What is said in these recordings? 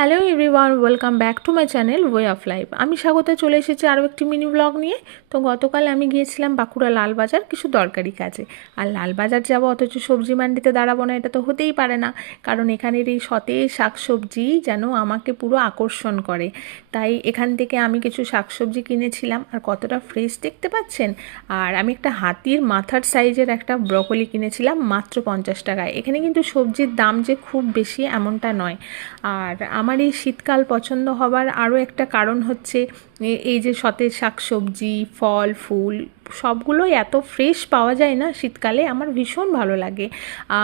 Hello everyone, welcome back to my channel way of life. আমি স্বাগত চলে এসেছি আরও একটি মিনি ব্লগ নিয়ে। তো গতকাল আমি গিয়েছিলাম বাঁকুড়া লালবাজার কিছু দরকারি কাজে। আর লালবাজার যাবো অথচ সবজি মান্ডিতে দাঁড়াবো না, এটা তো হতেই পারে না। কারণ এখানের এই সতেজ শাকসবজি যেন আমাকে পুরো আকর্ষণ করে। তাই এখান থেকে আমি কিছু শাকসবজি কিনেছিলাম। আর কতটা ফ্রেশ দেখতে পাচ্ছেন। আর আমি একটা হাতির মাথার সাইজের একটা ব্রকলি কিনেছিলাম মাত্র 50 টাকায়। এখানে কিন্তু সবজির দাম যে খুব বেশি এমনটা নয়। আর আমার এই শীতকাল পছন্দ হবার আরও একটা কারণ হচ্ছে এই যে সতেজ শাকসবজি, ফল ফুল সবগুলোই এত ফ্রেশ পাওয়া যায় না শীতকালে, আমার ভীষণ ভালো লাগে।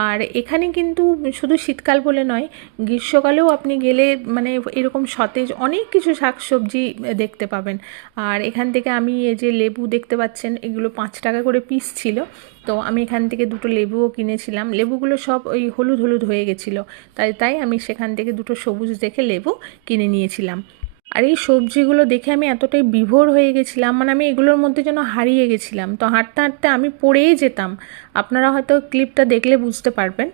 আর এখানে কিন্তু শুধু শীতকাল বলে নয়, গ্রীষ্মকালেও আপনি গেলে মানে এরকম সতেজ অনেক কিছু শাকসবজি দেখতে পাবেন। আর এখান থেকে আমি এই যে লেবু দেখতে পাচ্ছেন, এগুলো 5 টাকা করে পিস ছিল। তো আমি এখান থেকে দুটো লেবুও কিনেছিলাম। লেবুগুলো সব ওই হলুদ হলুদ হয়ে গেছিলো, তাই আমি সেখান থেকে দুটো সবুজ দেখে লেবু কিনে নিয়েছিলাম। আর এই সবজিগুলো দেখে আমি এতটাই বিভোর হয়ে গেছিলাম, মানে আমি এগুলোর মধ্যে যেন হারিয়ে গেছিলাম। তো হাঁটতে হাঁটতে আমি পড়েই যেতাম, আপনারা হয়তো ক্লিপটা দেখলে বুঝতে পারবেন।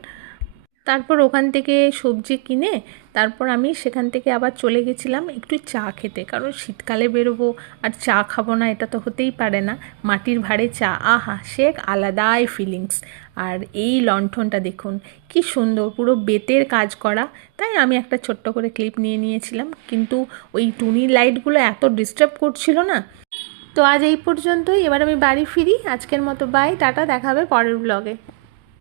তারপর ওখান থেকে সবজি কিনে তারপর আমি সেখান থেকে আবার চলে গেছিলাম একটু চা খেতে, কারণ শীতকালে বেরোবো আর চা খাবো না এটা তো হতেই পারে না। মাটির ভাঁড়ে চা, আহা সে এক আলাদাই ফিলিংস। আর এই লণ্ঠনটা দেখুন কি সুন্দর, পুরো বেতের কাজ করা। তাই আমি একটা ছোট্ট করে ক্লিপ নিয়ে নিয়েছিলাম, কিন্তু ওই টুনি লাইটগুলো এত ডিস্টার্ব করছিল না। তো আজ এই পর্যন্তই, এবার আমি বাড়ি ফিরি। আজকের মতো বাই, টাটা, দেখা হবে পরের ব্লগে।